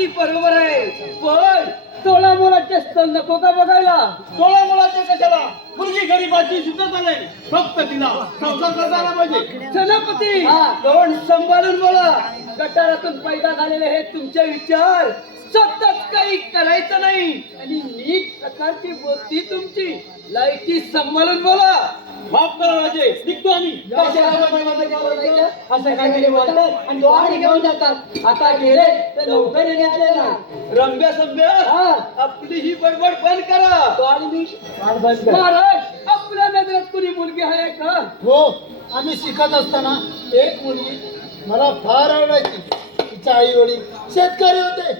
ती बरोबर आहे, पण तोळा मोलाचे स्थळ नको का बघायला? तोळा मुलाचे कशाला? मुलगी गरीबाची सिद्धता नाही, फक्त तिला संसार करता आला पाहिजे. सेनापती, तोंड सांभाळून बोला. गटारातून पैदा झालेले हे तुमचे विचार, सतत काही करायचं नाही आणि नीट प्रकारची बोलती तुमची. लायकी सांभाळून बोला. माफ करा राजे, निघतो आम्ही. असं काहीतरी बोलतात आणि दोहाडी घेऊन जातात. आता गेले तर लवकर येण्याचे ना. रंब्या संब्या, आपली ही बडबड बंद करा. महाराज, आपल्या नजरेत कुणी मुलगी आहे का? हो, आम्ही शिकत असताना एक मुलगी मला फार आवडायची. तिचा आई वडील शेतकरी होते,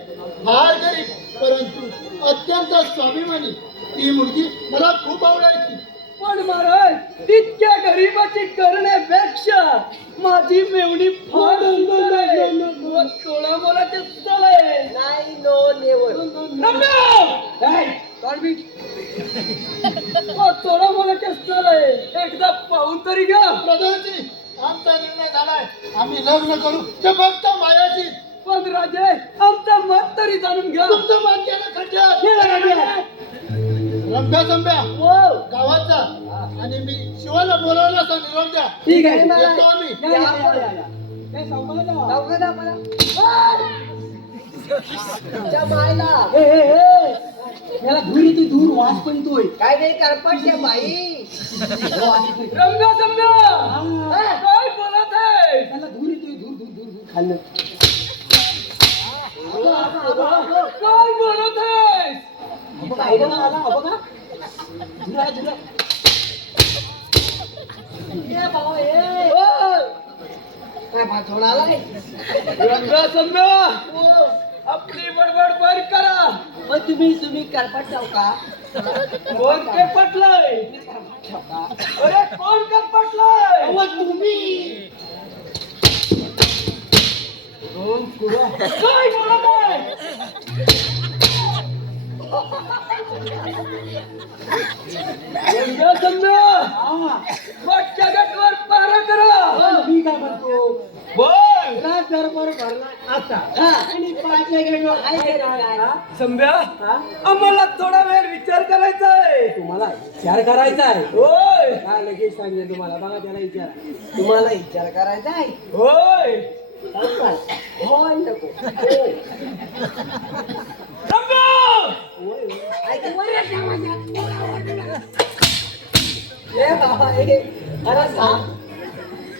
फार गरीब परंतु अत्यंत स्वाभिमानी. ती मुलगी मला खूप आवडायची. पण महाराज, तितक्या गरीबाची करण्यापेक्षा माझी मेवणी फार सुंदर आहे. व तोळा मोलाचे स्थळ आहे. नाही, नो नेवर. तोळा मोलाचे स्थळ आहे, एकदा पाहून तरी घ्या. प्रधानजी, आमचा निर्णय झालाय, आम्ही लग्न करू ते फक्त मायाची. पण राजे, आमचं मत तरी जाणून घ्या. तुमचं मान केलं खड्ड्यात. रंब्या संब्या, गावात जा आणि मी शिवाला बोलावलं असं निरोप द्या. ठीक आहे. येतो आम्ही. याला धूर येतोय, धूर वास पण येतोय. काय नाही करपट बाई. रंगा संगा, काय बोलत आहे? त्याला धूर येतोय, धूर धूर धूर धूर खाल्लं. काय बोलत आहे? काय भाजवड आलाय? रंगा संगा, आपली बडबड बंद करा. मग तुम्ही करपट जाऊ का? कोण करपटलंय? अरे कोण करपटलंय? तुम्ही. काय बोलत आहे? गटवर पारा करा. मी काय म्हणतो, बोल. रात दरबार भरला आता आणि 5 गेटवर संभ्या, आम्हाला थोडा वेळ विचार करायचा आहे. तुम्हाला विचार करायचा आहे? होय. काय लगेच सांगेल तुम्हाला. बघा, त्याला विचार. तुम्हाला विचार करायचा आहे? होय. होय नको. अरे सांग,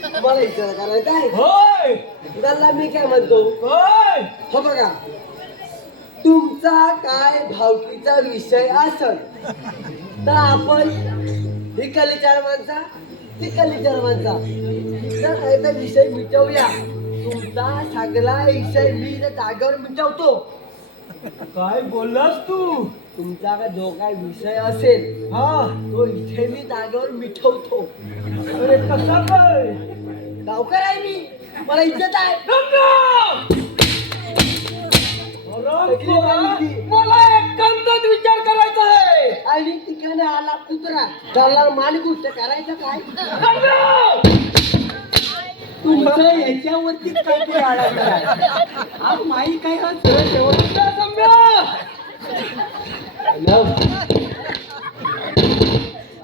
तुम्हाला विचार करायचा आहे? होय. त्याला मी काय म्हणतो, होय. हो बघा, तुमचा काय भावकीचा विषय असेल तर आपण हिकली 4 माणसा, तिकली 4 माणसा तर काहीतरी विषय मिटवूया. तुमचा सगळा विषय मी जागेवर मिटवतो. काय बोललास तू? तुमचा का जो काय विषय असेल तो इथे मी जागेवर मिटवतो. अरे कसा काय? गावकर आहे मी, मला इज्जत आहे. मला एकांतात विचार करायचा आहे. आणि ठिकाणी आला कुत्रा त्याला मान गोष्ट करायचं काय? तुमचं याच्यावरतीच काहीतरी आडायचं आहे. माई काय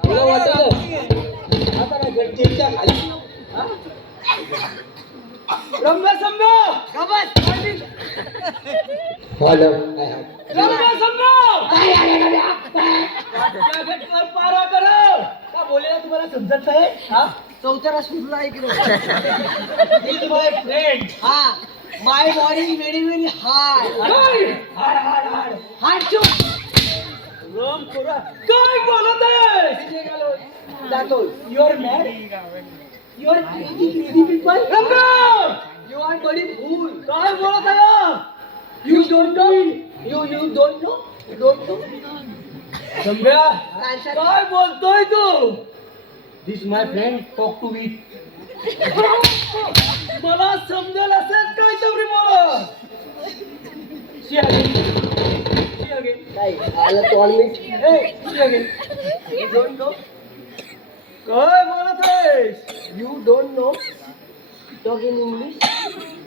तुला वाटलं आता काय गट्टीच्या खाली रम्या सम्या पारा करा. का बोलायला तुम्हाला समजत आहे? चौथ्याला सुरला ऐकलं. My friend, my body very very hard hard काय बोलत आहे? जातो. Your mad, your crazy people. You are buddy fool. काय बोलत आहे? You don't know, you don't know, you don't know. Sambhya, काय बोलतोय तू? This my friend, talk to me. मला समजेल असेल काय तरी बोला. See again. नाही, आला call me. See again. You don't know. काय बोलत आहेस? You don't no. Talk in English.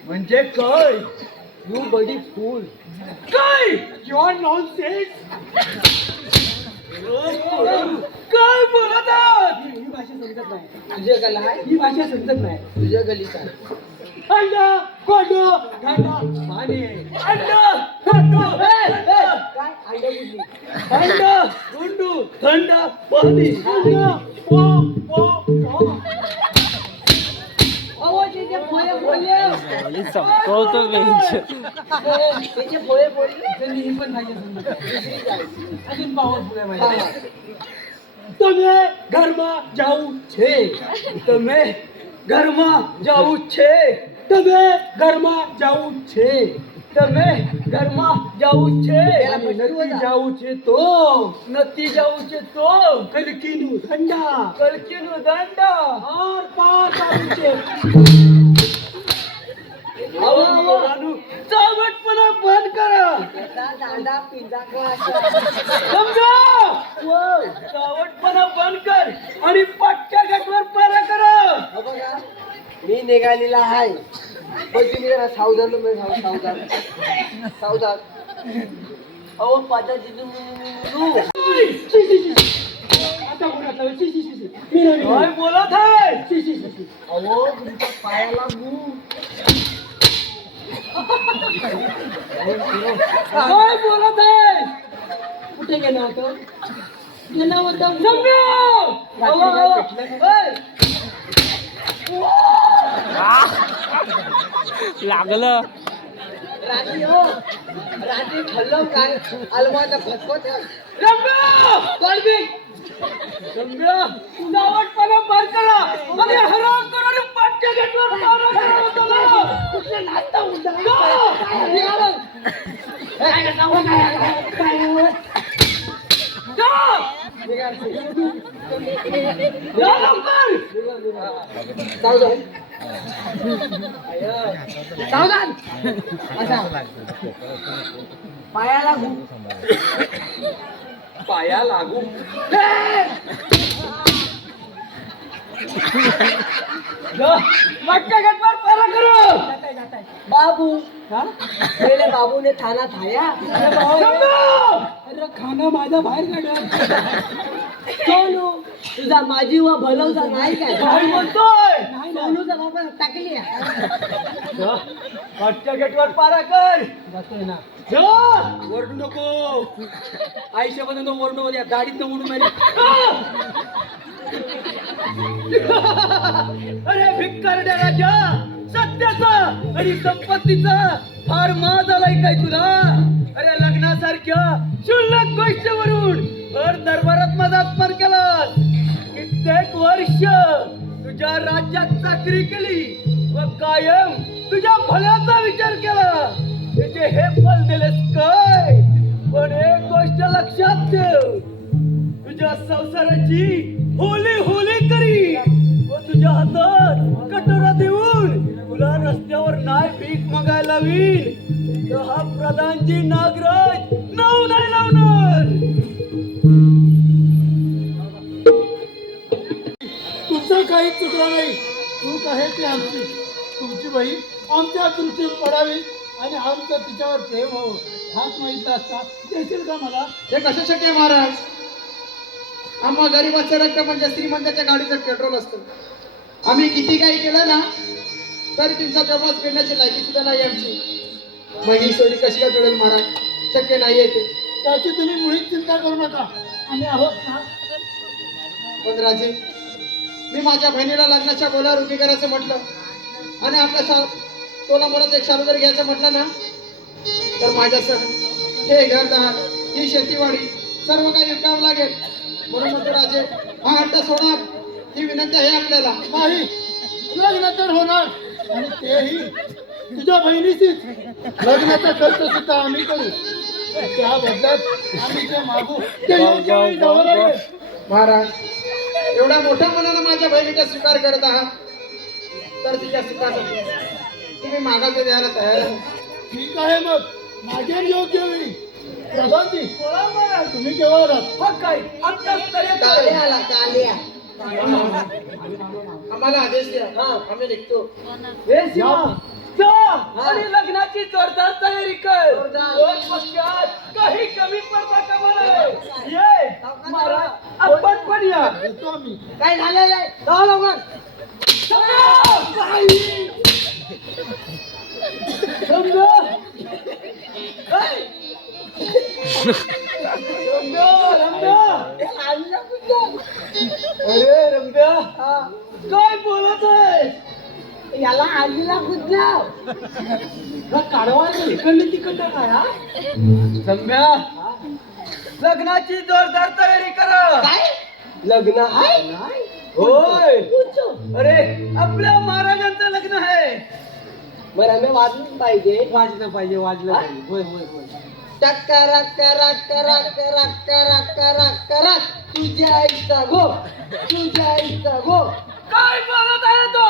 म्हणजे काय? You Badi fool. काय युअर नॉनसेन्स काय बोलत आहात ही भाषा समजत नाही. तुझ्या गला आहे ही भाषा समजत नाही. तुझ्या गलीत आहे. अंडा कोंडो थंडा पाणी अंडा कोंडो काय अंडा बुडली. अंडा कोंडो थंडा पाणी अंडा पो पो पो अहो त्याचे पोहे बोलले. संपवतो बेंच. त्याचे पोहे बोलले. ही पण भाषा समजत नाही. अजून पावर पुढे माहिती તમે ઘરમાં જાવું છે તમે ઘરમાં જાવું છે તમે ઘરમાં જાવું છે તમે ઘરમાં જાવું છે નથી જાવું છે તો નથી જાવું છે તો કલકીનું દંડા આર પાર જાવું છે આવવાનું ચાવટપણા બંધ કરો त्याचा दांडा पिंजा क्लास. समजा चावटपणा बंद कर आणि पट्ट्या गटवर पारा करा हो बघा मी निघालेला आहे. पण तुम्ही जरा सावधान सावधान. अहो पादाची आता कोणाचा मी काय बोलत आहे अहो तुमच्या पायाला काय बोलत आहे कुठे गेलं होतं. गेला होता लागलं. रात्री हो रात्री खाल्लं काय अलवाचा फसवत चावटपणा बंद करा आणि हराम करा आणि पट्ट्या गटवर पारा करा कुठल्या नाश्ता सावधान असा पायाला पाया लागू पट्ट्या गटवर पारा करा बाबू पहिले बाबूने थाना थाया. अरे खाना माझा बाहेर काढ सोनू तुझा माझी व भलवसा नाही काय. काय बोलतोय सोनूचा बाबा टाकली पट्ट्या गटवर पारा कर जातोय ना. ओरडू नको आयुष्यामध्ये ओरडू मध्ये गाडीत ओढून मारी अरे भिक्कारड्या राजा सत्याचा आणि संपत्तीचा फार माज आलाय काय तुला अरे लग्नासारख्या क्षुल्लक गोष्टीवरून भर दरबारात माझा अपमान केलास कित्येक वर्ष तुझ्या राज्यात चाकरी केली व कायम तुझ्या भल्याचा विचार केला त्याचे हे फल दिलेस काय पण एक गोष्ट लक्षात ठेव तुझ्या संसाराची होली होली करी व तुझ्या हातात कटोरा देऊन तुला रस्त्यावर नाही भीक मागायला लावीन तर हा प्रधानजी नागराज नाव नाही लावणार तुमचं काही चुकलं नाही. चूक आहे ती आमची. तुमची बहीण आमच्या दृष्टीत पडावी आणि आमचं तिच्यावर प्रेम व्हावं हाच माहित असता देशील का मला. हे कसं शक्य आहे महाराज आम्हा गरीबाचं रक्त म्हणजे श्रीमंताच्या गाडीचं पेट्रोल असतं आम्ही किती काही केलं ना तरी तुमचा प्रवास करण्याची लायकी सुद्धा नाही आमची मग ही सोडी कशी काय टळेल महाराज शक्य नाहीये ते त्याची तुम्ही मुळीच चिंता करू नका. आम्ही आहोत ना. पण राजे मी माझ्या बहिणीला लग्नाच्या बोलावर उभी करायचं म्हटलं आणि आपल्या तोला मुलाचं एक शालू जर घ्यायचं म्हटलं ना तर माझ्यासह हे घरदार ही शेतीवाडी सर्व काही विकावं लागेल म्हणून म्हणतो राजे हा हट्ट सोडा ही विनंती आहे आपल्याला नाही लग्न तर होणार आणि तेही तुझ्या बहिणीचीच. लग्नाचा खर्च सुद्धा आम्ही करू. त्या बदल्यात आम्ही जे मागू ते योग्य वेळी द्यावं लागेल. महाराज एवढ्या मोठ्या मनानं माझ्या बहिणीचा स्वीकार करत आहात तर तिच्या सुखासाठी तुम्ही मागाल ते द्यायला तयार आहे. ठीक आहे मग मागेल योग्य वेळी. प्रधानजी तुम्ही केव्हा आलात. काल्या काल्या आम्हाला आदेश द्या आम्ही निघतो हे शिवा. आणि लग्नाची लग्नाची जोरदार तयारी कर जोरदार. दोन पक्षात काही कमी पडता कामा नये. ये महाराज आपण पण या. येतो आम्ही. काय झालेलं आहे जाऊ लवकर अरे रम्या काय बोलत आहे याला आजीला कुठलं काढवायला इकडली तिकडं काय हा रम्या लग्नाची जोरदार तयारी करा. काय लग्न आहे होय अरे आपल्या महाराजांचं लग्न आहे. बरं आम्ही वाजलंच पाहिजे वाजलं पाहिजे वाजलं हा? पाहिजे होय होय होय टकरा करा करा करा करा करा करा तुझ्या आईचा गो तुझ्या आईचा गो काय बोलत आहे तो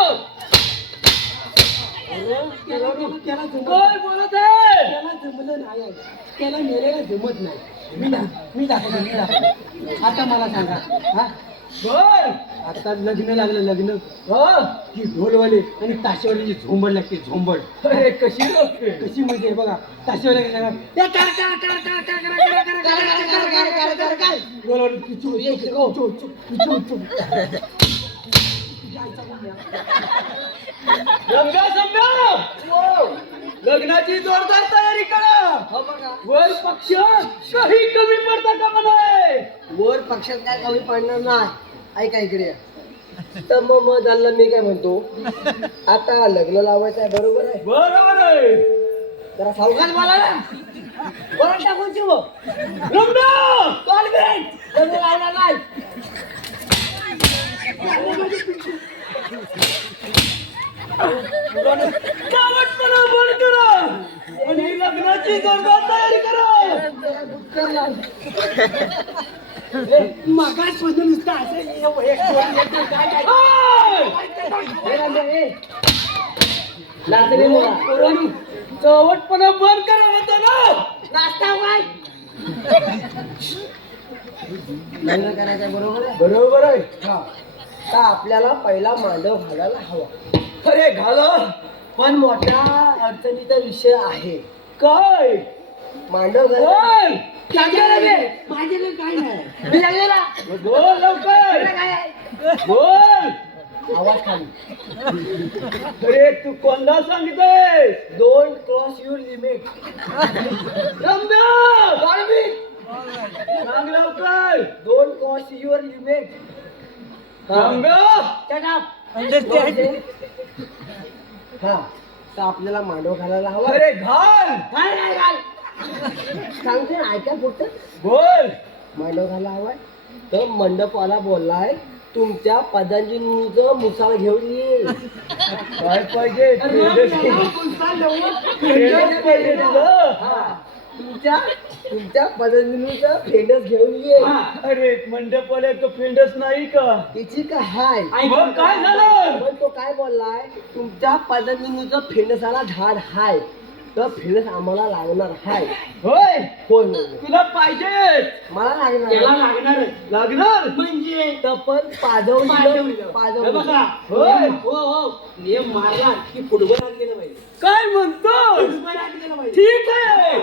काय बोलत आहे त्याला जमलं नाही त्याला मेलेला जमत नाही मी दाखवतो आता मला सांगा हा बोल आता लग्न लागलं लग्न हो की ढोलवाले आणि ताशेवाल्याची झोंबड लागते झोंबड अरे कशी लोक कशी म्हणजे आहे बघा ताशेवाल्या काय सांगा त्या कर कर कर कर कर कर कर कर कर कर ढोलवाले चुप चुप चुप चुप चुप रंगा समजा लग्नाची जोरदार तयारी करा. हो बघा वर पक्ष काही कमी पडता कामा नये. वर पक्षात काय कमी पडणार नाही ऐका इकडे या. तर मग झालं मी काय म्हणतो आता लग्न लावायचं आहे बरोबर आहे बरोबर आहे जरा सावकाश बोला ना बरं टाकून शिव रंगा कॉन्फिडंट लग्न लावणार नाही कावटपणा बंद करा आणि लग्नाची जोरदार तयारी करा. मागासपासून नुसतं असं चवटपणा बंद करा म्हणतो ना. नाश्ता काय लग्न करायचं बरोबर आहे बरोबर आहे हा तर आपल्याला पहिला मांडव घालायला हवा अरे घाला पण मोठा अडचणीचा विषय आहे काय मांडव घालायला बोल माझ्याकडे काय नाही मी लागलेला बोल लवकर काय आहे बोल आवाज खाली अरे तू कोणता सांगितलंय डोंट क्रॉस युअर लिमिट रम्या सांग लवकर डोंट क्रॉस युअर लिमिट रम्या हा तर आपल्याला मांडव घालायला हवा अरे घाल काय नाही घाल सांगते ना, ऐका फक्त बोल मांडव घाला हवाय तर मंडपवाला बोललाय तुमच्या पदांजीचं मुसाळ घेऊन येईल काय पाहिजे फेंडच पाहिजे तुला. हा, तुमच्या पदांजीचं फेंडस घेऊन येईल अरे मंडपवाल्याचं फेंडच नाही का तिची काय हाय मग काय झालं पण तो काय बोललाय तुमच्या पदांजीचं फेंडसाला झाड हाय तर फेंडस आम्हाला लागणार हाय होय होय होय होय. तुला पाहिजे मला लागणार लागणार म्हणजे तपन पाजवलं होय नियम मारला की फुटबॉल आणलेलं पाहिजे काय म्हणतो फुटबॉल आणलेलं पाहिजे ठीक आहे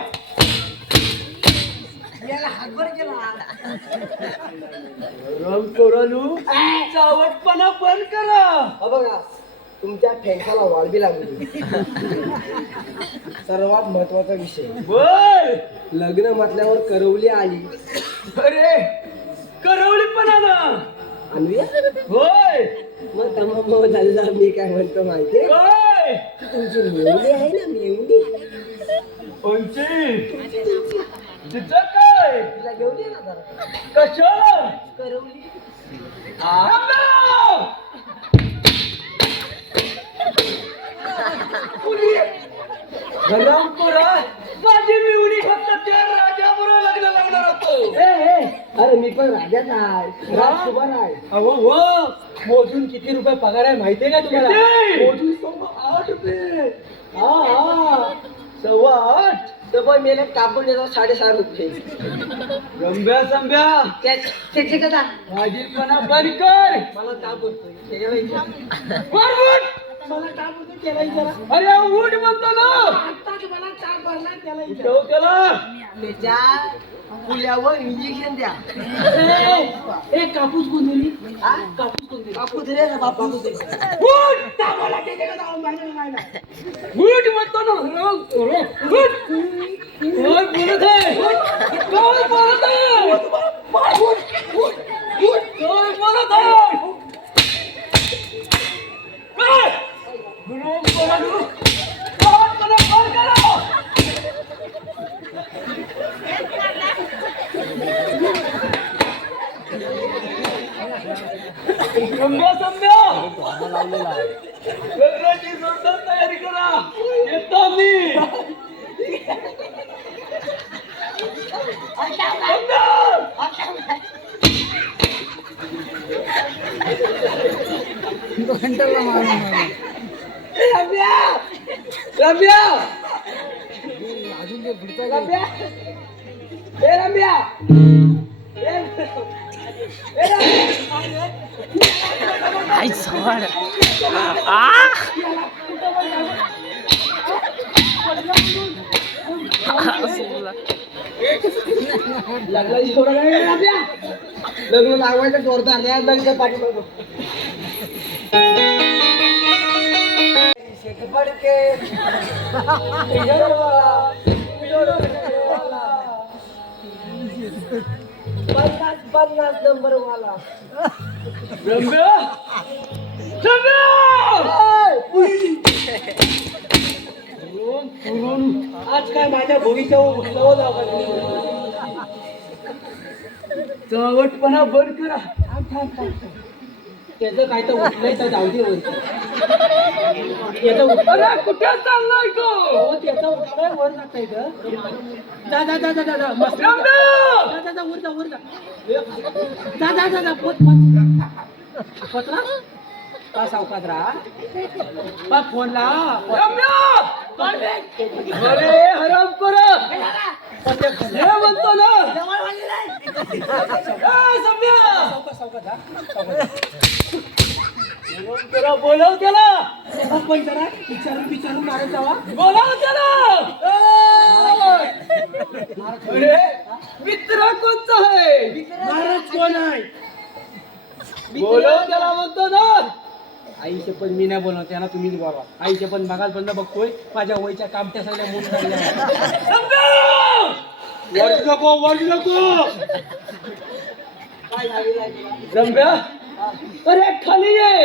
याला हातभर केला रम कोरालू चावटपणा बंद करा हा बघा तुमच्या ठेंकाला वाळबी लागली सर्वात महत्वाचा विषय बोल लग्न म्हटल्यावर करवली आली अरे करवली पण ना आणूया होय मग तमाम झालेला मी काय म्हणतो माहितीये काय तुमची मेवणी आहे ना मेवणी कोणची तिचं काय तिला घेऊन ये ना जरा कशाला करवली गरम कोरा माझी मिवणी फक्त त्या राजाबरोबर लग्न लागणार होतो अरे मी पण राजाच आहे राजकुमार आहे अहो हो मोजून किती रुपये पगार आहे माहितीये का तुम्हाला मोजून 8 रुपये हा 8.25 तर पण मेले कापून देतो 6.5 रुपये रंब्या संब्या त्याची कथा भाजीपणा बंद कर मला ताप होतोय वर उठ. मला ताप होतोय त्याला विचारा अरे उठ म्हणतो ना आत्ताच मला उठव त्याला. त्याच्या पुल्यावर इंजेक्शन द्या. कापूस कोणतरी कापूस रे ना बापू. उठ म्हणतो ना. उठ. कोण बोलत आहे? कोण बोलत आहे? कोण बोलत आहे? काय? कोण करा? समजा लग्नाची जोरदार तयारी करा. येतो मी. आई सवार लग्न लागवायचं जोरदार लग्न पाठी पडके पन्नास नंबर वाला. आज काय माझ्या भविष्यावर चवटपणा बंद करा. त्याचं काय तर उठलंय तर जाऊ दे. अरे कुठे चाललाय तो? त्याचा उठलाय वर जाता येतं. जा जा जा जा जा जा मस्त जा जा जा वर जा वर जा जा जा जा जा पोत पोतला का सावकात राहा. फोन ला. अरे हराम कर म्हणतो ना. बोलव त्याला. पण जरा विचारून मारत जावा. बोलाव त्याला. अरे मित्र कोणता आहे? महाराज कोण आहे? बोलव त्याला म्हणतो ना. आईचे पण मी नाही बोलव त्याला. तुम्हीच बोलवा. आईचे पण बघाल पण बघतोय माझ्या वयच्या कामट्या सगळ्या मूल जंब्या. अरे खाली ये.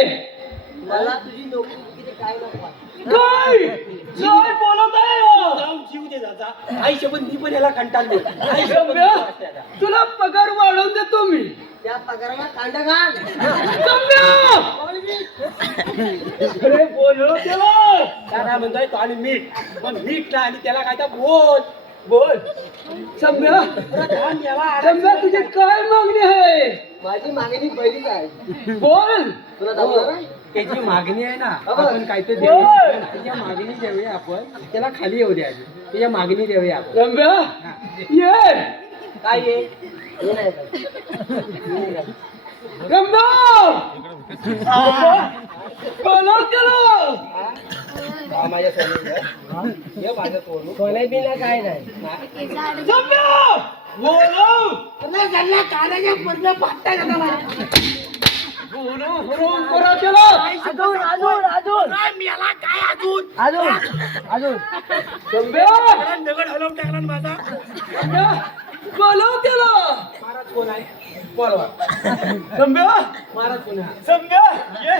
मला तुझी नोकरी किती काय नको. काय काय बोलत आहे? जीव दे दादा. आईचे पण मी पण याला कंटाळले. जंब्या तुला पगार वाढवून देतो मी. त्या पगाराला कांदा घाल. अरे बोलव त्याला. त्याला म्हणतोय तो आणि मीठ. मग मीठ ना आणि त्याला काय तर बोल बोल. सम्या सम्या तुझी काय मागणी आहे? माझी मागणी पहिलीच आहे. बोल. तुला जमलं नाही? त्याची मागणी आहे ना. आपण काय तर देऊया. त्याच्या मागणी देऊया आपण. त्याला खाली येऊ द्या. त्याच्या मागणी देऊया आपण. सम्या ये. काय ये? ये नाही काय. रम्या बोलव त्याला. माझ्या समोर ये माझ्या तोंडून. कोणी बिना काय नाही. सम्या बोलव. बोलव त्याला. महाराज कोण आहे? बोलवा. सम्या महाराज कोण आहे? सम्या ये.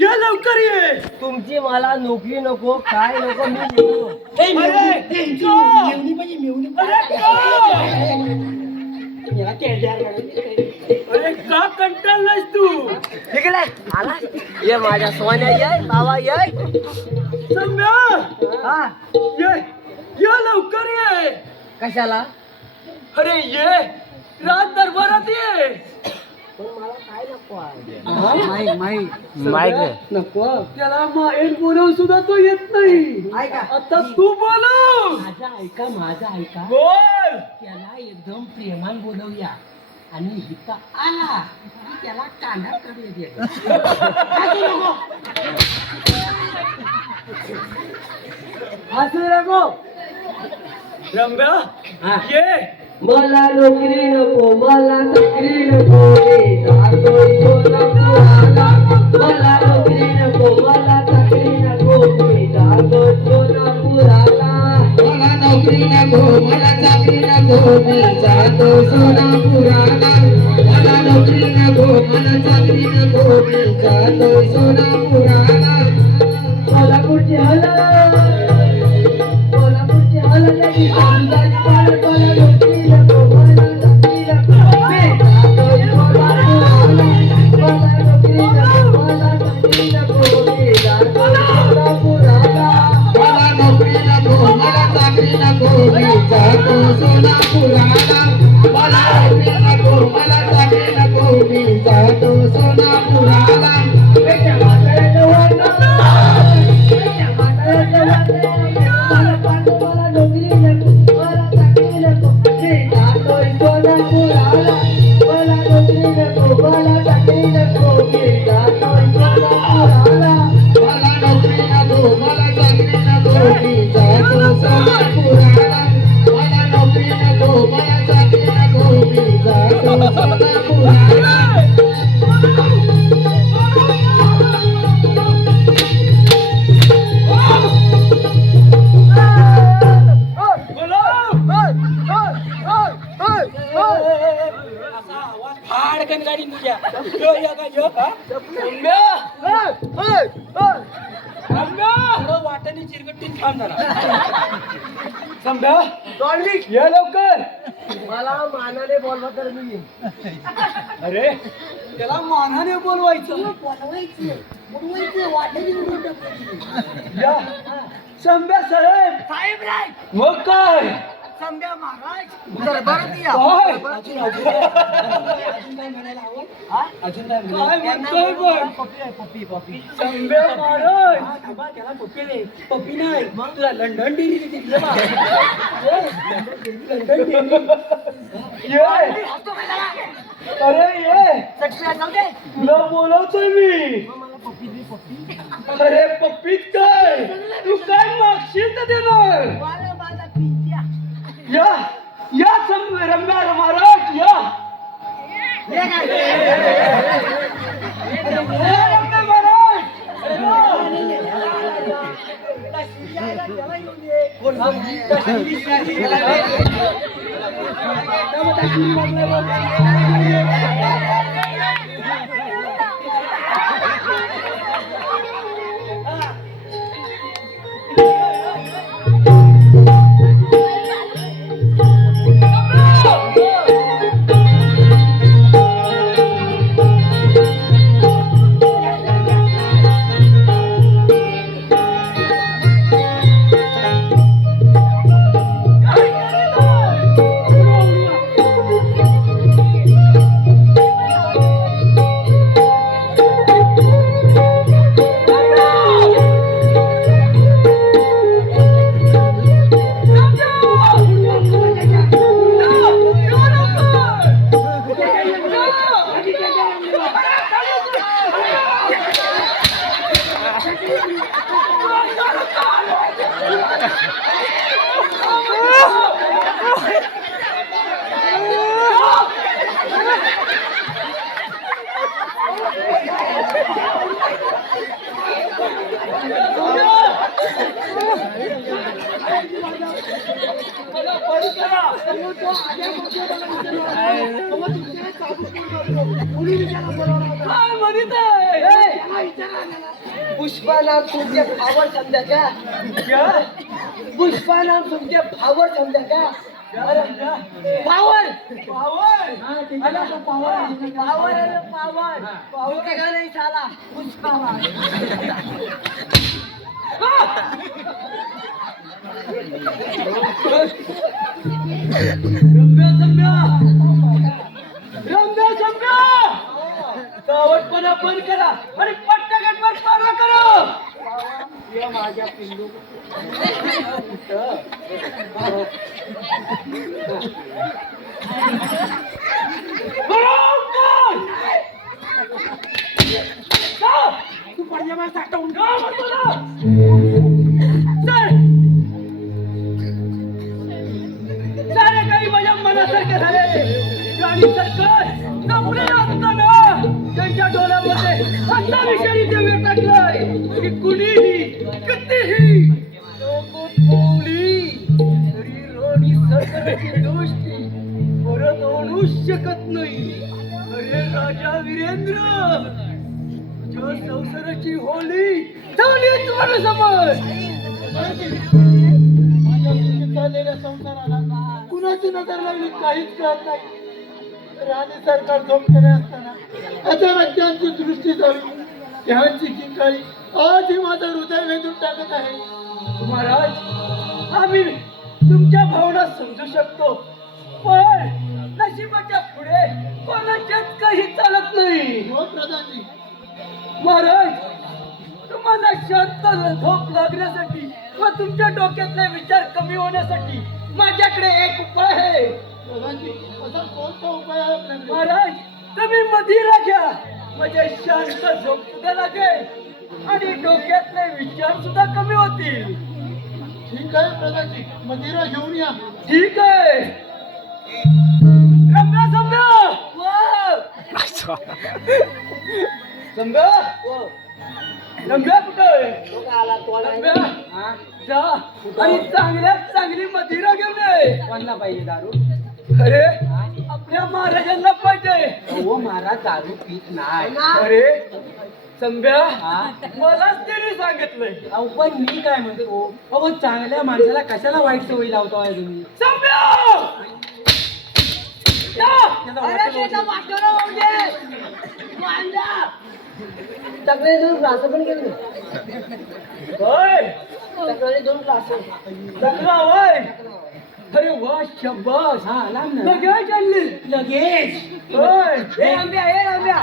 ये लवकर ये. तुमची मला नोकरी नको काय नको मी येऊ. अरे का कंटाळलास तू? इकडे आला. ये माझ्या सोन्या ये बाबा ये. सम्या हा ये ये लवकर ये. कशाला? अरे ये रात दरबारात ये. पण मला काय नको आहे. माईक नको त्याला माहेर बोलव सुद्धा तो येत नाही. ऐका आता तू बोलव. माझा ऐका बोल. त्याला एकदम प्रेमान बोलवूया आणि इथं आला की त्याला कांदा करूया. हसू नको. रंब्या ये मला नोकरी नको मला चाकरी नको रे जातोय सोलापुराला मला नोकरी नको मला चाकरी नको रे जातोय सोलापुराला मला नोकरी नको मला चाकरी नको मी जातोय सोलापुराला मला नोकरी नको मला चाकरी नको मी जातोय सोलापुराला सोलापूरची हलत सोलापूरची हलत मला नोकरी नको मला चाकरी नको मी जातोय सोलापुराला मला नोकरी नको मला चाकरी नको मी जातोय सोलापुराला मला नोकरी नको मला चाकरी नको मी जातोय सोलापुराला मला नोकरी नको मला चाकरी नको मी जातोय सोलापुराला बेटा म्हाताऱ्याचं वाटलं बेटा म्हाताऱ्याचं वाटलं मला पाठव मला नोकरी नको मला चाकरी नको मी जातोय सोलापुराला मला नोकरी नको मला चाकरी नको मी जातोय सोलापुराला मला नोकरी नको मला चाकरी नको मी जातोय सोलापुराला मला नोकरी नको मला चाकरी नको मी जातोय सोलापुराला फाडकन गाडी तुझ्या यो या का यो रंब्या रंब्या वाटाने चिरगट्टीत थांब जरा संभ्या ये लवकर मला मानाने बोलवा तर मी येईन. अरे त्याला मानाने बोलवायचं या संभ्या साहेब मग काय संध्या महाराज दरबारात या काय? अजून काय म्हणतोय पण पप्पी पप्पी संभ्या महाराज त्याला पप्पी नाही पप्पी नाही मग तुला लंडन डेअरी तिथलं बा लंडन डेअरी ये अरे ये तुला बोलवतोय मी अरे पप्पीत काय तू काय मागशील तर देणार या या रंब्या महाराज या रंब्या महाराज काय म्हणत पुष्पा नाम तुमचे भावर समजा का पुष्पा नाम तुमचे भावर समजा का power power power power power का नहीं साला पुष्पा रंब्या गावटपणा बंद करा आणि पट्ट्यागटवर पारा करा माझ्या पिल्लू तू पायजामा साठवून का म्हणतो ना आणि सरकार संपले असताना त्यांच्या डोळ्यामध्ये असा विषारी देवे टाकलाय की कुणीही कितीही डोकं ठेवली तरी रोणी सरकारची दृष्टी परत आणू शकत नाही. अरे राजा वीरेंद्र, तुझ्या संसाराची होली चालली तुम्हाला समज. माझ्या सुखी चाललेल्या संसाराला कुणाची नजर लागली काहीच कळत नाही. राणी सरकार झोपलेले असताना अचानक त्यांची दृष्टी झाली. त्यांची किंकाळी आजही माझं हृदय वेधून टाकत आहे. महाराज, आम्ही तुमच्या भावना समजू शकतो, पण नशिबाच्या पुढे कोणाच्याच काही चालत नाही. हो प्रधानजी. महाराज, तुम्हाला शांत झोप लागण्यासाठी व तुमच्या डोक्यातले विचार कमी होण्यासाठी माझ्याकडे एक उपाय आहे. प्रधानजी, असा कोणता उपाय आहे आपल्याकडे? महाराज, तुम्ही मदिरा घ्या, म्हणजे शांत झोप सुद्धा लागेल आणि डोक्यातले विचार सुद्धा कमी होतील. ठीक आहे प्रधानजी, मदिरा घेऊन या. ठीक आहे. रम्या सम्या, सम्या, रम्या कुठं आहे? रम्या, जा आणि चांगल्यात चांगली मदिरा घेऊन ये. कोणला पाहिजे दारू? अरे, आपल्या महाराजांना पाहिजे. हो महाराज दारू पीत नाही. अरे संभ्या, हा? मलाच त्याने सांगितलंय. अहो पण मी काय म्हणतो, अहो चांगल्या माणसाला कशाला वाईट सवयी लावतो आहे तुम्ही? संभ्या, सगळे दोन क्लास पण केले. होय, सगळे दोन क्लास. जत्रा होय. अरे वा, शब्बास. हा लांब ना. लगेच आणली. लगेच. होय. हे रम्या, हे रम्या.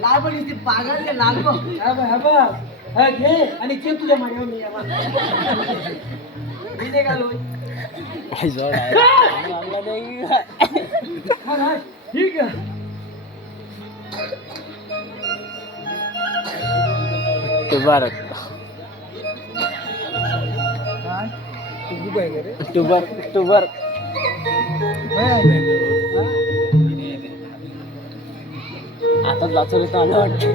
लाल पण इथे पागल ते लाल बघ. हा बघ, हा बघ. हा घे आणि ते तुझ्या मागे मी यावा. मी निघालोय. महाराज, ठीक आहे. टुबर आता जातो रे आलं वाटतं.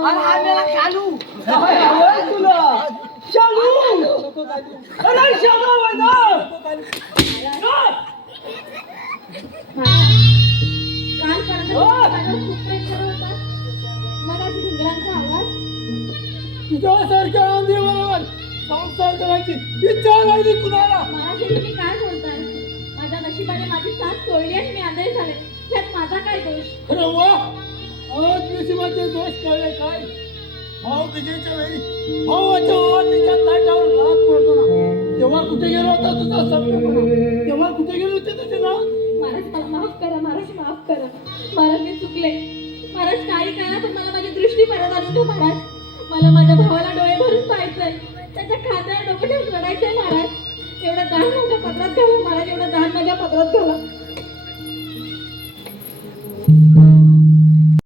अरे आम्हाला चालू. होय तुला शालू. अरे शालू होय ना. काल परवा खूप प्रेम करत होता. मग आज घुंगरांचा आवाज. तुझ्यासारख्या आंधळीवर संसार करायची इच्छा नाही कुणाला. महाराज तुम्ही काय बोलताय? माझ्या नशिबाने माझी साथ सोडली आणि मी आंधळे झाले. त्यात माझा काय दोष? अरे वा, आज नशिबाचे दोष कळले काय? भाऊ विजयच्या वेळी भावाच्या ओवाळणीच्या ताटावर हात पडतो ना, तेव्हा कुठे गेला होता तुझा सभ्यपणा? तेव्हा कुठे गेले होते तुझे नाव? महाराज मला माफ करा, महाराज माफ करा. महाराज मी चुकले. महाराज काही करा पण मला माझी दृष्टी परत आणून द्या महाराज. मला माझ्या भावाला डोळे भरून पाहायचंय, त्याच्या खांद्यावर डोकं ठेवून रडायचंय महाराज. एवढं दान माझ्या पत्रात घाला महाराज, एवढं दान माझ्या पत्रात घाला.